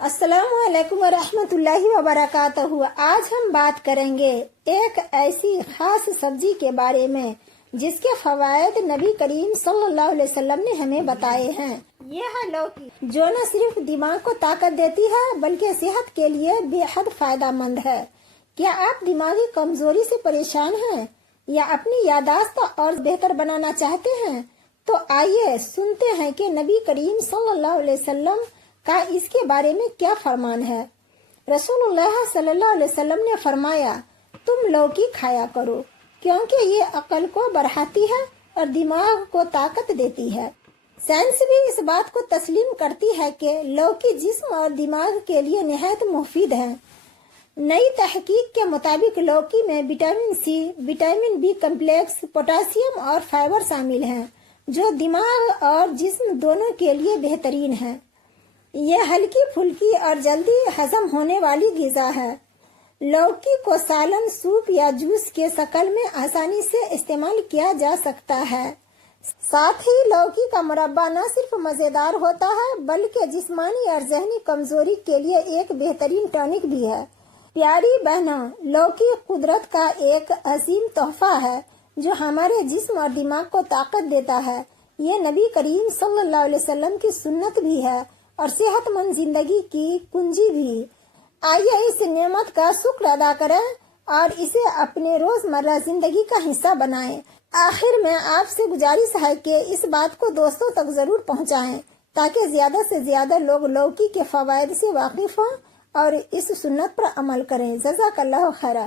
السلام علیکم ورحمۃ اللہ وبرکاتہ۔ آج ہم بات کریں گے ایک ایسی خاص سبزی کے بارے میں جس کے فوائد نبی کریم صلی اللہ علیہ وسلم نے ہمیں بتائے ہیں۔ یہ ہے لوکی، جو نہ صرف دماغ کو طاقت دیتی ہے بلکہ صحت کے لیے بے حد فائدہ مند ہے۔ کیا آپ دماغی کمزوری سے پریشان ہیں یا اپنی یادداشت اور بہتر بنانا چاہتے ہیں؟ تو آئیے سنتے ہیں کہ نبی کریم صلی اللہ علیہ وسلم کا اس کے بارے میں کیا فرمان ہے۔ رسول اللہ صلی اللہ علیہ وسلم نے فرمایا، تم لوکی کھایا کرو کیونکہ یہ عقل کو بڑھاتی ہے اور دماغ کو طاقت دیتی ہے۔ سائنس بھی اس بات کو تسلیم کرتی ہے کہ لوکی جسم اور دماغ کے لیے نہایت مفید ہے۔ نئی تحقیق کے مطابق لوکی میں vitamin C, vitamin B complex, potassium اور فائبر شامل ہیں جو دماغ اور جسم دونوں کے لیے بہترین ہے۔ یہ ہلکی پھلکی اور جلدی ہضم ہونے والی غذا ہے۔ لوکی کو سالن، سوپ یا جوس کے شکل میں آسانی سے استعمال کیا جا سکتا ہے۔ ساتھ ہی لوکی کا مربع نہ صرف مزیدار ہوتا ہے بلکہ جسمانی اور ذہنی کمزوری کے لیے ایک بہترین ٹانک بھی ہے۔ پیاری بہنوں، لوکی قدرت کا ایک عظیم تحفہ ہے جو ہمارے جسم اور دماغ کو طاقت دیتا ہے۔ یہ نبی کریم صلی اللہ علیہ وسلم کی سنت بھی ہے اور صحت مند زندگی کی کنجی بھی۔ آئیے اس نعمت کا شکر ادا کریں اور اسے اپنے روزمرہ زندگی کا حصہ بنائیں۔ آخر میں آپ سے گزارش ہے کہ اس بات کو دوستوں تک ضرور پہنچائیں تاکہ زیادہ سے زیادہ لوگ لوکی کے فوائد سے واقف ہوں اور اس سنت پر عمل کریں۔ جزاک اللہ خیرہ۔